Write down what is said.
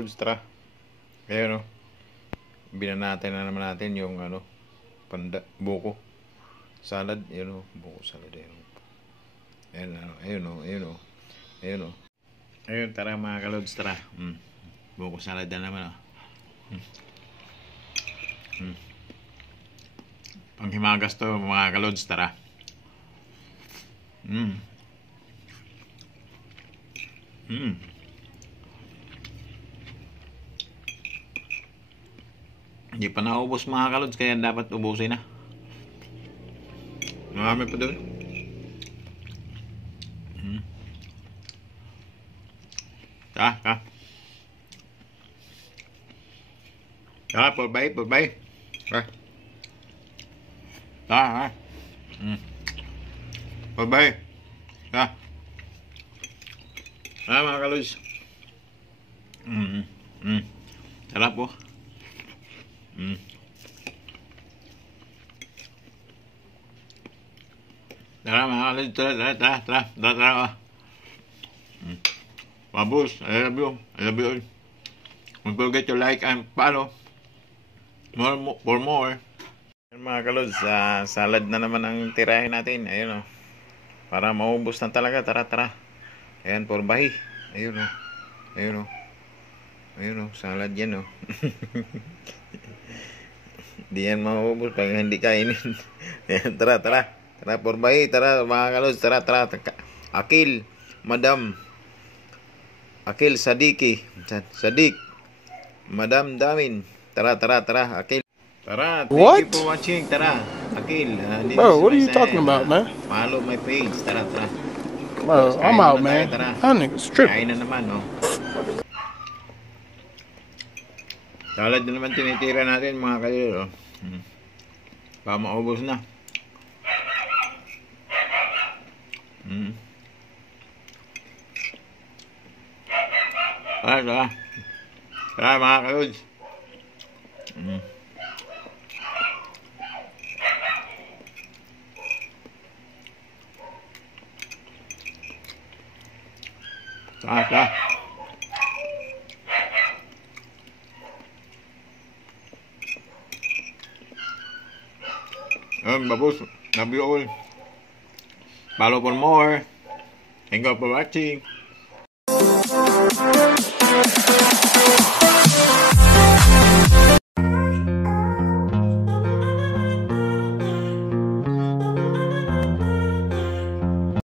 kalods, tara. Ayan o. Binanatan na naman natin yung buko salad. Ayan o, buko salad. Ayan o. Ayun, tara mga kalods, tara. Buko salad na naman o. Panghimagas to mga kalods, tara. Hindi pa naubos mga kalods, kaya dapat ubusin na. Marami pa doon. Tara. Tara, purbay. Tara. Purbay. Tara. Tara mga kalods. Tara po. Tara mga kalods, tara. Mabos, I love you all. Don't forget to like and follow for more. Mga kalods, salad na naman ang tirahin natin. Ayun o, para maubos na talaga. Tara. Ayan, porbahi. Ayun o, salad yan o. Di yan maubos pag hindi kainin. Ayan, tara, porbahi. Tara mga kalods, tara. Akil, Madam Akil Sadik, Madam Damin. Tara, Akil. Tara, thank you for watching. Tara, Akil. Bro, what are you talking about, man? Follow my page. Tara. Bro, I'm out, man. That nigga's tripping. Kain na naman, no? Salad na naman tinitira natin, mga kalilo. Para maubos na. Tara mga kalods. Tara. Babos, love you all. Follow for more. Thank you for watching.